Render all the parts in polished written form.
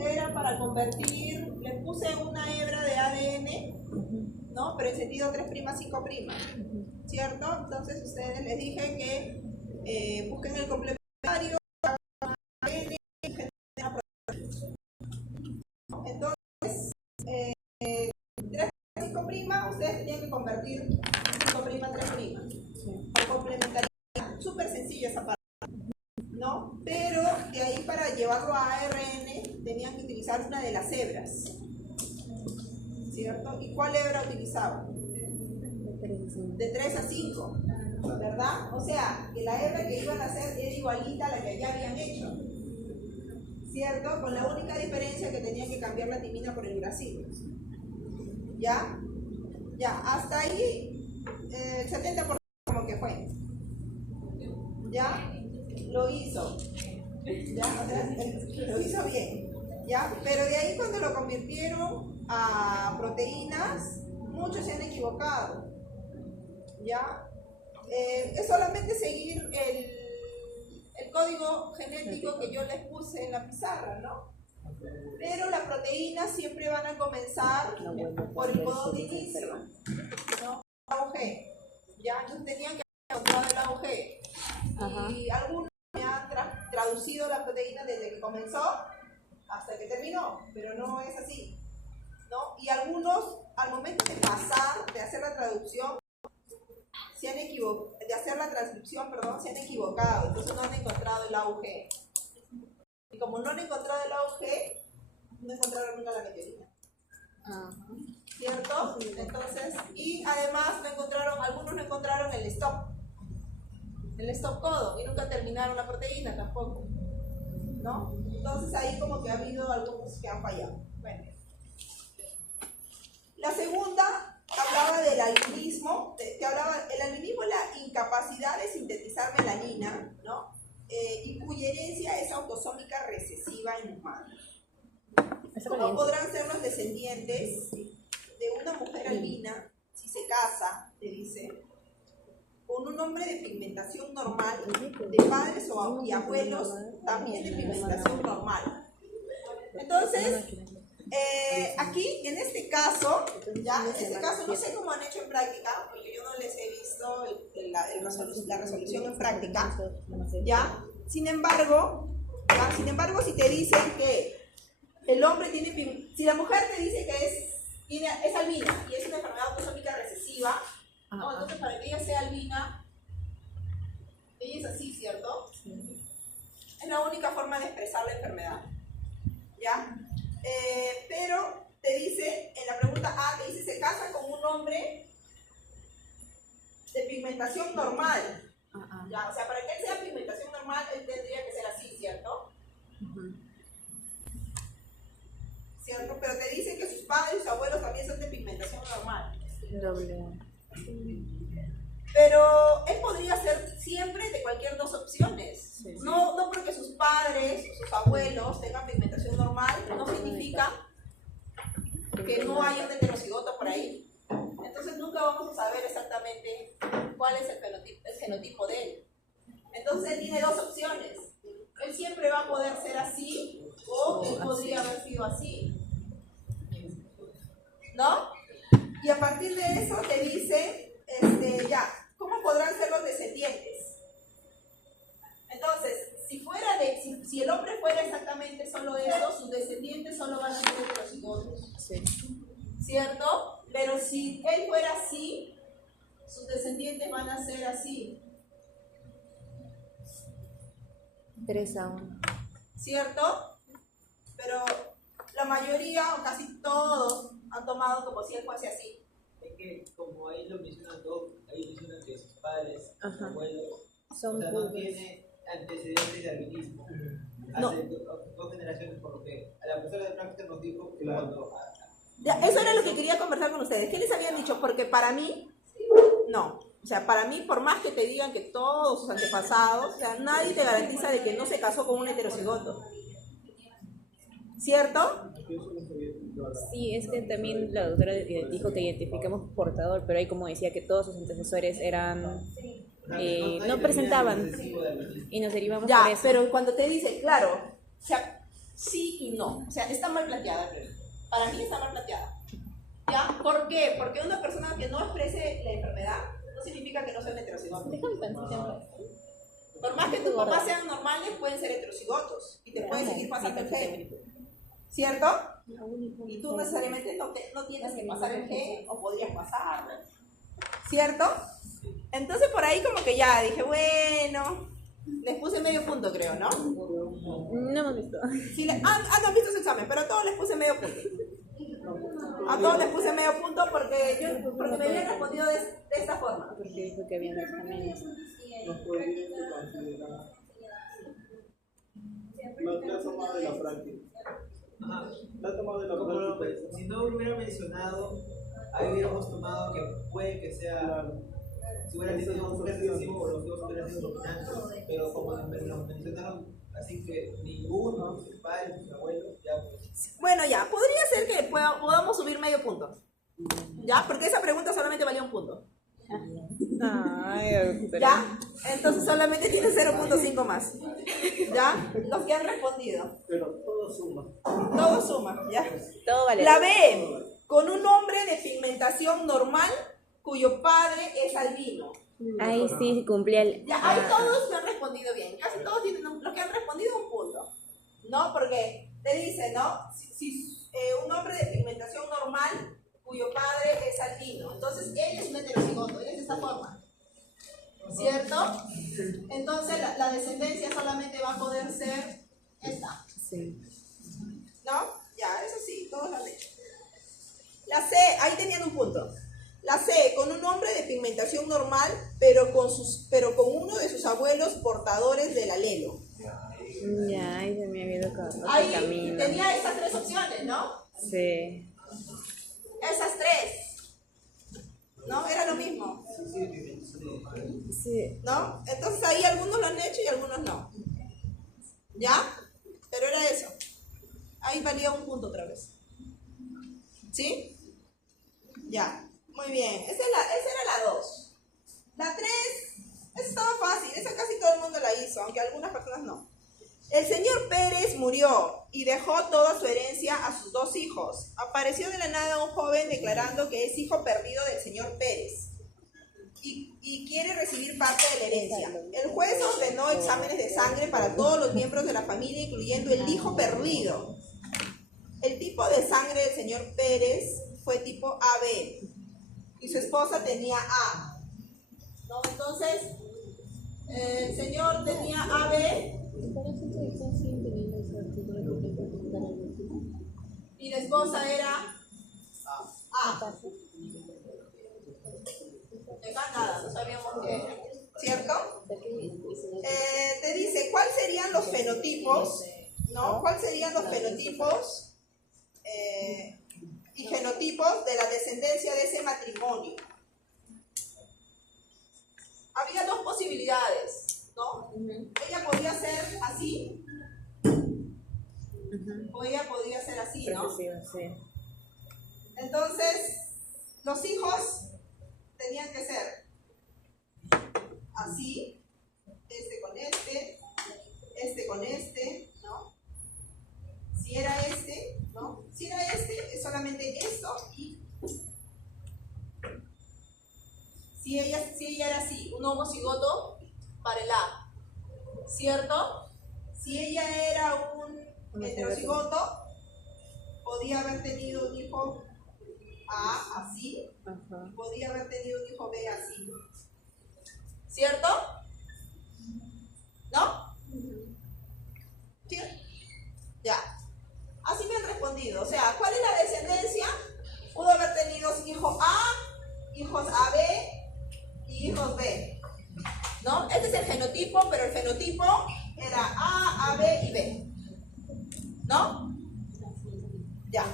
era para convertir, le puse una hebra de ADN, ¿no? Pero en sentido 3', 5', ¿cierto? Entonces ustedes les dije que busquen el complementario ADN y generen una proteína. Entonces, 3', 5', ustedes tenían que convertir 5', 3'. Por complementaridad, súper sencillo esa parte, ¿no? Pero de ahí para llevarlo a ARN tenían que utilizar una de las hebras, ¿cierto? ¿Y cuál hebra utilizaban? De 3 a 5, ¿verdad? O sea, que la hebra que iban a hacer era igualita a la que ya habían hecho, ¿cierto? Con la única diferencia que tenían que cambiar la timina por el uracilo. ¿Ya? Ya, hasta ahí el 70% como que fue. ¿Ya? Lo hizo. ¿Ya? O sea, lo hizo bien. ¿Ya? Pero de ahí cuando lo convirtieron a proteínas, muchos se han equivocado. ¿Ya? Es solamente seguir el código genético que yo les puse en la pizarra, ¿no? Pero las proteínas siempre van a comenzar por el código de inicio, ¿no? AUG. ¿Ya? Entonces tenían que encontrar el AUG. Y algunos me han traducido la proteína desde que comenzó hasta que terminó, pero no es así, ¿no? Y algunos, al momento de pasar, de hacer la traducción, se han equivocado, de hacer la transcripción, perdón, se han equivocado, entonces no han encontrado el AUG. Y como no han encontrado el AUG, no encontraron nunca la meteorina. ¿Cierto? Entonces, y además no encontraron, algunos no encontraron el stop codon, y nunca terminaron la proteína tampoco, ¿no? Entonces ahí como que ha habido algunos que han fallado. Bueno. La segunda hablaba del albinismo, el albinismo es la incapacidad de sintetizar melanina, ¿no? Y cuya herencia es autosómica recesiva en humanos. ¿Cómo podrán ser los descendientes de una mujer albina si se casa, te dice, con un hombre de pigmentación normal, de padres y abuelos también de pigmentación normal? Entonces, aquí, en este caso, ya, en este caso no sé cómo han hecho en práctica, porque yo no les he visto la resolución en práctica, ¿ya? Sin embargo, si te dicen que el hombre tiene, si la mujer te dice que es albina y es una enfermedad autosómica recesiva, ¿no? Entonces para que ella sea albina, ella es así, ¿cierto? Sí. Es la única forma de expresar la enfermedad, ¿ya? Pero te dice, en la pregunta A, te dice, se casa con un hombre de pigmentación normal. ¿Ya? O sea, para que él sea pigmentación normal, él tendría que ser así, ¿cierto? ¿Cierto? Pero te dicen que sus padres y sus abuelos también son de pigmentación normal. Pero él podría ser siempre de cualquier dos opciones. Sí, sí. No porque sus padres o sus abuelos tengan pigmentación normal, no significa que no haya un heterocigoto por ahí. Entonces nunca vamos a saber exactamente cuál es el genotipo de él. Entonces él tiene dos opciones. Él siempre va a poder ser así o él podría haber sido así, ¿no? Y a partir de eso te dice, ¿cómo podrán ser los descendientes? Entonces, si el hombre fuera exactamente solo eso, sus descendientes solo van a ser heterocigotos, ¿cierto? Pero si él fuera así, sus descendientes van a ser así. 3 a 1. ¿Cierto? Pero la mayoría, o casi todos, han tomado como si él fuese así. Es que como ahí lo mencionan todos, ahí mencionan que sus padres, sus abuelos, no tiene antecedentes de albinismo. Hace dos generaciones, por lo que a la profesora de práctica nos dijo que cuando... Eso era lo que quería conversar con ustedes. ¿Qué les habían dicho? Porque para mí, no. O sea, para mí, por más que te digan que todos sus antepasados, o sea, nadie te garantiza de que no se casó con un heterocigoto. ¿Cierto? Sí, es que también la doctora dijo que identificamos portador, pero ahí como decía que todos sus antecesores eran... no presentaban y nos derivamos ya, por eso. Pero cuando te dice, claro, sí y no. O sea, está mal planteada, creo. Para mí está mal planteada. ¿Ya? ¿Por qué? Porque una persona que no exprese la enfermedad no significa que no sea un heterocigoto. Por más que tus papás sean normales, pueden ser heterocigotos y te pueden seguir pasando el gen. ¿Cierto? Y tú necesariamente no tienes que pasar el gen o podrías pasar. ¿Cierto? Entonces por ahí como que ya dije, bueno, les puse medio punto, creo, ¿no? No hemos visto. Sí, no han visto su examen, pero a todos les puse medio punto. A todos les puse medio punto porque me habían respondido de esta forma. Porque dijo que había dos caminos. Nos podríamos considerar la toma de la práctica. Ajá. La toma de la Como práctica. si no hubiera mencionado, ahí hubiéramos tomado que puede que sea, si hubiera tenido un recesivo, los dos hubieran sido dominantes, pero como nos mencionaron, así que ninguno, sus padres, sus abuelos, ya pues. Bueno, ya, podría ser que podamos subir medio punto. ¿Ya? Porque esa pregunta solamente valía un punto. Ay, pero... ¿Ya? Entonces solamente tiene 0.5 más. ¿Ya? Los que han respondido. Pero todo suma. Todo suma, ¿ya? Todo vale. La B, con un hombre de pigmentación normal cuyo padre es albino. Ay, sí, cumplía el... Ya, ahí todos me han respondido bien. Casi todos tienen los que han respondido un punto. ¿No? Porque te dice, ¿no? Si un hombre de pigmentación normal cuyo padre es albino. Entonces, él es un heterocigoto, él es de esta forma. ¿Cierto? Entonces, la descendencia solamente va a poder ser esta. Sí. ¿No? Ya, eso sí, todos lo han hecho. La C, ahí tenían un punto. La C, con un hombre de pigmentación normal, pero con uno de sus abuelos portadores del alelo. Ya, ahí se me había ido otro Ahí camino. tenía esas tres opciones, ¿no? Sí. Esas tres. ¿No? Era lo mismo. Sí. ¿No? Entonces ahí algunos lo han hecho y algunos no. ¿Ya? Pero era eso. Ahí valía un punto otra vez. ¿Sí? Ya. Muy bien. Esa era la 2. La 3, esa estaba fácil. Esa casi todo el mundo la hizo, aunque algunas personas no. El señor Pérez murió y dejó toda su herencia a sus 2 hijos. Apareció de la nada un joven declarando que es hijo perdido del señor Pérez y quiere recibir parte de la herencia. El juez ordenó exámenes de sangre para todos los miembros de la familia, incluyendo el hijo perdido. El tipo de sangre del señor Pérez fue tipo AB y su esposa tenía A. ¿No? Entonces, el señor tenía AB y la esposa era A. De acá nada, no sabíamos qué. ¿Cierto? Te dice, ¿cuáles serían los fenotipos? ¿No? ¿Cuáles serían los fenotipos y genotipos de la descendencia de ese matrimonio? Había 2 posibilidades, ¿no? Ella podía ser así, o ella podía ser así, ¿no? Sí. Entonces, los hijos tenían que ser así, este con este, ¿no? Si era este, ¿no? Si era este, es solamente esto y si ella era así, un homocigoto para el A, ¿cierto? Si ella era un heterocigoto, podía haber tenido un hijo A así, y podía haber tenido un hijo B así, ¿cierto? ¿No? ¿Sí? Ya. Así me han respondido. O sea, ¿cuál es la descendencia? Pudo haber tenido hijos A, hijos AB y hijos B. ¿No? Este es el genotipo, pero el fenotipo era A, AB y B. ¿No? Ya.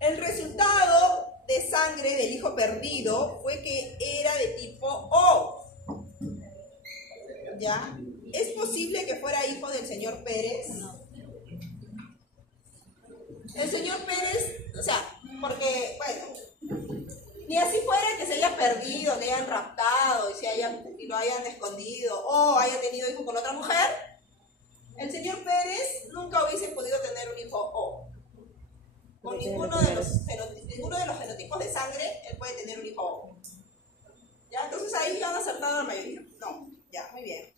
El resultado de sangre del hijo perdido fue que era de tipo O. ¿Ya? ¿Es posible que fuera hijo del señor Pérez? El señor Pérez, o sea, porque, bueno, ni así fuera que se haya perdido, le hayan raptado y lo hayan escondido o haya tenido hijo con otra mujer, el señor Pérez nunca hijo O. Con ninguno de los genotipos de sangre, él puede tener un hijo O. ¿Ya? Entonces ahí han acertado la mayoría. No, ya, muy bien.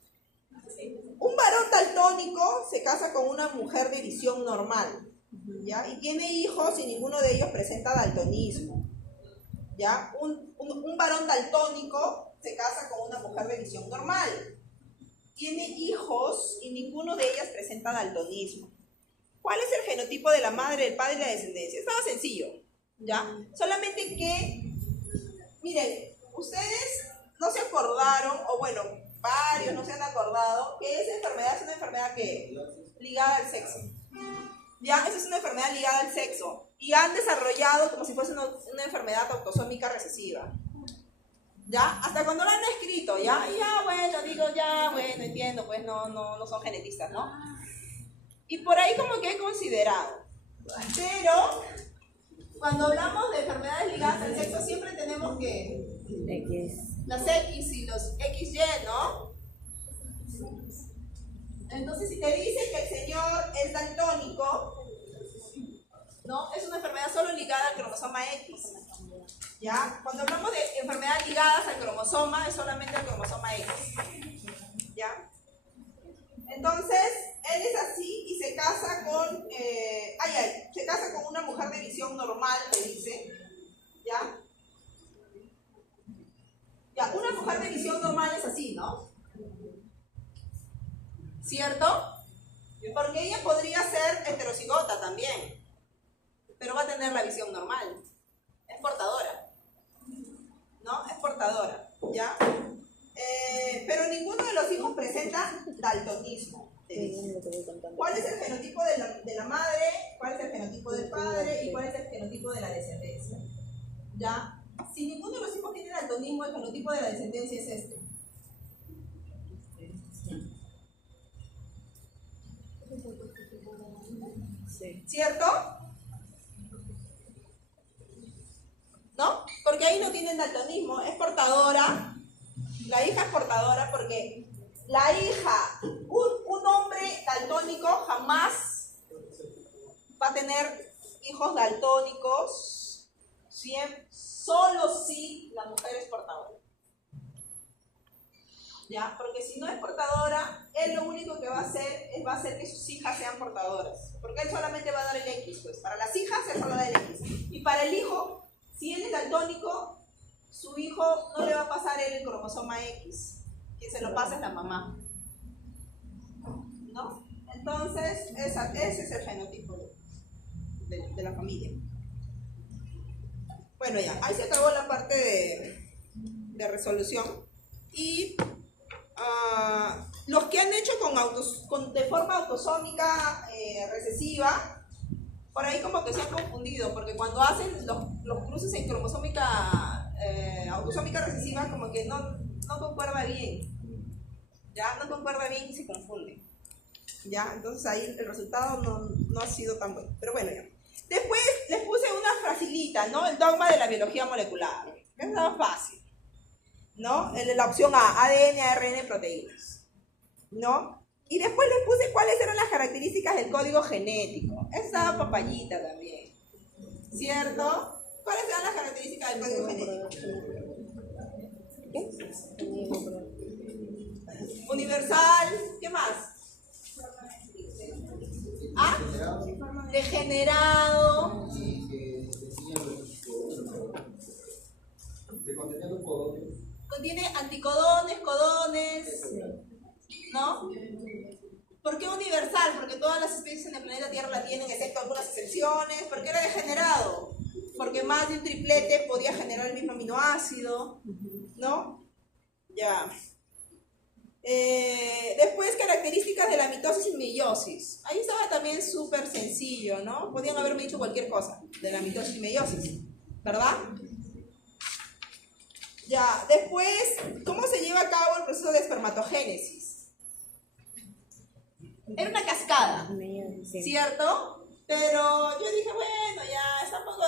Un varón daltónico se casa con una mujer de visión normal, ¿ya? Y tiene hijos y ninguno de ellos presenta daltonismo, ¿ya? Un varón daltónico se casa con una mujer de visión normal. Tiene hijos y ninguno de ellas presenta daltonismo. ¿Cuál es el genotipo de la madre, del padre y la descendencia? Estaba sencillo, ¿ya? Solamente que, miren, ustedes no se acordaron, o bueno, varios no se han acordado, que esa enfermedad es una enfermedad que ligada al sexo. ¿Ya? Esa es una enfermedad ligada al sexo. Y han desarrollado como si fuese una enfermedad autosómica recesiva. ¿Ya? Hasta cuando lo han escrito, ¿ya? Ya, bueno, digo, ya, bueno, entiendo, pues no son genetistas, ¿no? Y por ahí como que he considerado. Pero, cuando hablamos de enfermedades ligadas al sexo, siempre tenemos que... las X y los XY, ¿no? Entonces, si te dicen que el señor es daltónico, ¿no? Es una enfermedad solo ligada al cromosoma X. ¿Ya? Cuando hablamos de enfermedades ligadas al cromosoma, es solamente al cromosoma X. ¿Ya? Entonces, él es así y se casa con... se casa con una mujer de visión normal, me dice. ¿Ya? Ya, una mujer de visión normal es así, ¿no? ¿Cierto? Porque ella podría ser heterocigota también, pero va a tener la visión normal. Es portadora, ¿no? Es portadora, ¿ya? Pero ninguno de los hijos presenta daltonismo. ¿Cuál es el genotipo de la madre? ¿Cuál es el genotipo del padre? ¿Y cuál es el genotipo de la descendencia? ¿Ya? Si ninguno de los hijos tiene daltonismo, el genotipo de la descendencia es este. ¿Cierto? ¿No? Porque ahí no tienen daltonismo, es portadora. La hija es portadora porque la hija, un hombre daltónico jamás va a tener hijos daltónicos, solo si la mujer es portadora. ¿Ya? Porque si no es portadora, él lo único que va a hacer es que sus hijas sean portadoras. Porque él solamente va a dar el X, pues. Para las hijas él solo da el X. Y para el hijo, si él es daltónico, su hijo no le va a pasar el cromosoma X. Quien se lo pasa es la mamá. ¿No? Entonces, ese es el genotipo de la familia. Bueno, ya, ahí se acabó la parte de resolución. Y los que han hecho de forma autosómica recesiva, por ahí como que se han confundido, porque cuando hacen los cruces en cromosómica autosómica recesiva, como que no concuerda bien. Ya, no concuerda bien y se confunde. Ya, entonces ahí el resultado no ha sido tan bueno. Pero bueno, ya. Después les puse una facilita, ¿no? El dogma de la biología molecular. Estaba fácil, ¿no? La opción A, ADN, ARN, proteínas, ¿no? Y después les puse cuáles eran las características del código genético. Estaba papayita también, ¿cierto? ¿Cuáles eran las características del código genético? ¿Qué? Universal, ¿qué más? ¿Ah? Degenerado. Contiene anticodones, codones, ¿no? ¿Por qué universal? Porque todas las especies en el planeta Tierra la tienen, excepto algunas excepciones. ¿Por qué era degenerado? Porque más de un triplete podía generar el mismo aminoácido, ¿no? Ya. Después, características de la mitosis y meiosis. Ahí estaba también súper sencillo, ¿no? Podían haberme dicho cualquier cosa de la mitosis y meiosis, ¿verdad? Ya, después, ¿cómo se lleva a cabo el proceso de espermatogénesis? Era una cascada, ¿cierto? Pero yo dije, bueno, ya está un poco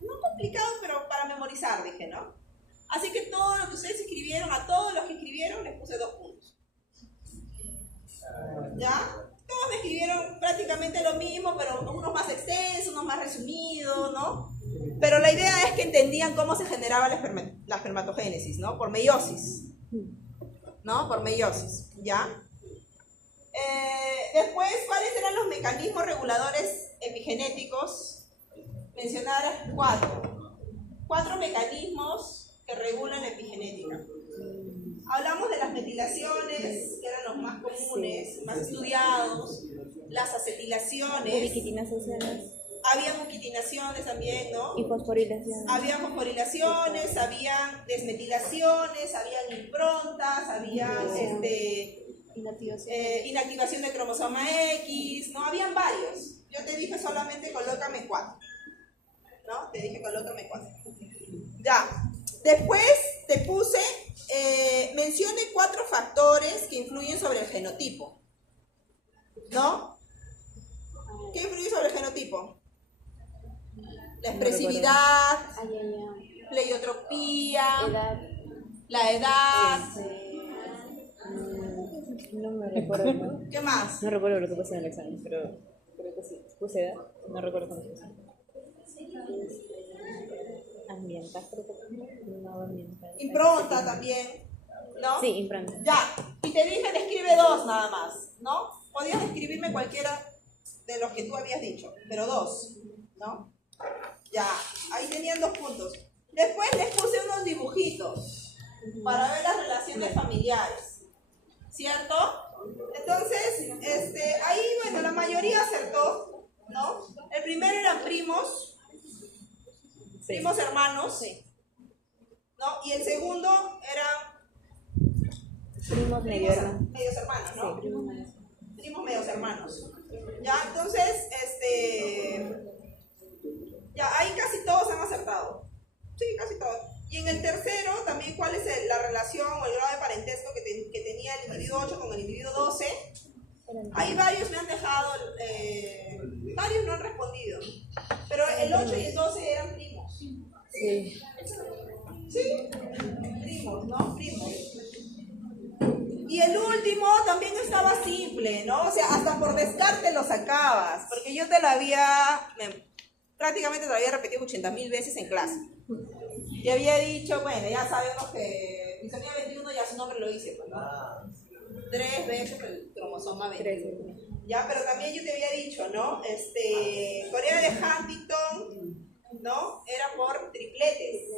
no complicado, pero para memorizar, dije, ¿no? Así que todo lo que ustedes escribieron, a todos los que escribieron, les puse 2 puntos. ¿Ya? Todos mismo, pero unos más extensos, unos más resumidos, ¿no? Pero la idea es que entendían cómo se generaba la espermatogénesis, ¿no? Por meiosis, ¿no? Por meiosis, ¿ya? Después, ¿cuáles eran los mecanismos reguladores epigenéticos? Mencionar cuatro mecanismos que regulan la epigenética. Hablamos de las metilaciones, que eran los más comunes, más estudiados, las acetilaciones, Ubiquitinaciones había muquitinaciones también, ¿no? y fosforilaciones. Había fosforilaciones, habían desmetilaciones, habían improntas, habían inactivación de cromosoma X, ¿no? Habían varios. Yo te dije solamente colócame 4, ¿no? Te dije colócame 4. Ya. Después te puse, mencione 4 factores que influyen sobre el genotipo, ¿no? ¿Qué influye sobre el genotipo? La expresividad, pleiotropía, la edad. No me recuerdo. ¿No? ¿Qué más? No recuerdo lo que puse en el examen, pero creo que sí. Puse edad, no recuerdo cómo puse. Ambiental, creo que no ambiental. Impronta también, ¿no? Sí, impronta. Ya, y te dije, describe 2 nada más, ¿no? Podías escribirme cualquiera de los que tú habías dicho, pero 2, ¿no? Ya, ahí tenían 2 puntos. Después les puse unos dibujitos para ver las relaciones familiares, ¿cierto? Entonces, ahí, bueno, la mayoría acertó, ¿no? El primero eran primos, primos hermanos, ¿no? Y el segundo eran Primos medios hermanos. medios hermanos, ¿no? Sí, primos medios. Primos medios hermanos. Ya, entonces, ya, ahí casi todos han acertado. Sí, casi todos. Y en el tercero, también, ¿cuál es la relación o el grado de parentesco que tenía el individuo 8 con el individuo 12? Ahí varios me han dejado, varios no han respondido. Pero el 8 y el 12 eran primos. Sí. Sí, primos, ¿no? Primos. Y el último también estaba simple, ¿no? O sea, hasta por descarte lo sacabas, porque yo prácticamente te lo había repetido 80.000 veces en clase. Y había dicho, bueno, ya sabemos que Bisonía 21 ya su nombre lo hice, pues, ¿no? 3 veces el cromosoma 21. Ya, pero también yo te había dicho, ¿no? Corea de Huntington, ¿no? Era por tripletes.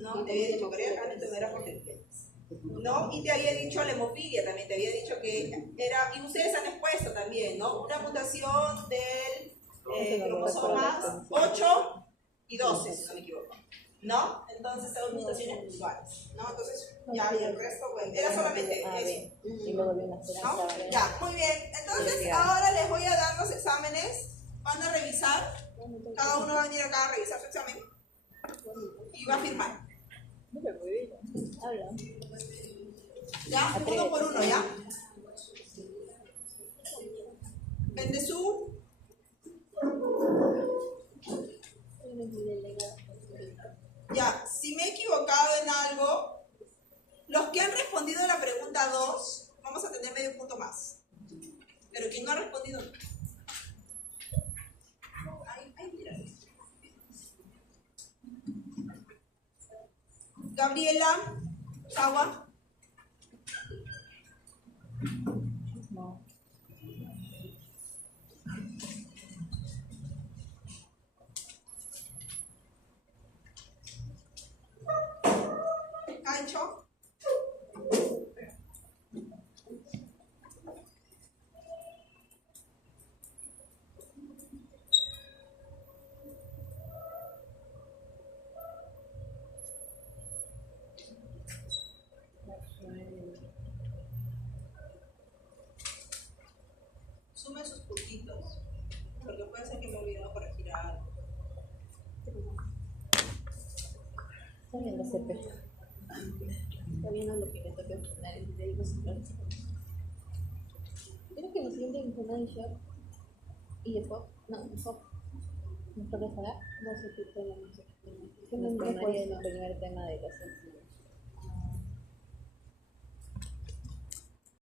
¿No? Te había dicho Corea de Huntington era por tripletes. ¿No? Y te había dicho la hemofilia, también te había dicho que era, y ustedes han expuesto también, ¿no? Una mutación del cromosomas 8 y 12, si no me equivoco, ¿no? Entonces son mutaciones puntuales, ¿no? Entonces ya, y el resto, bueno, era solamente eso, Y luego de una ¿no? Ya, muy bien. Entonces ahora les voy a dar los exámenes, van a revisar, cada uno va a venir acá a revisar su examen y va a firmar. Habla. Ya, uno por uno, ¿ya? Bendezú. Ya, si me he equivocado en algo, los que han respondido a la pregunta 2, vamos a tener medio punto más. Pero quien no ha respondido, no. Ahí, mira. Gabriela, Chagua. No. Cancho. Sume sus puntitos, porque puede ser que me he olvidado corregir algo. Está viendo CP. Está viendo lo que le toca al final y le digo su plan. Creo que lo siguiente es un shot y después, no, mejor. Nos toca pagar, no sé qué tema, no sé qué tema. ¿Qué me el primer tema de la selección?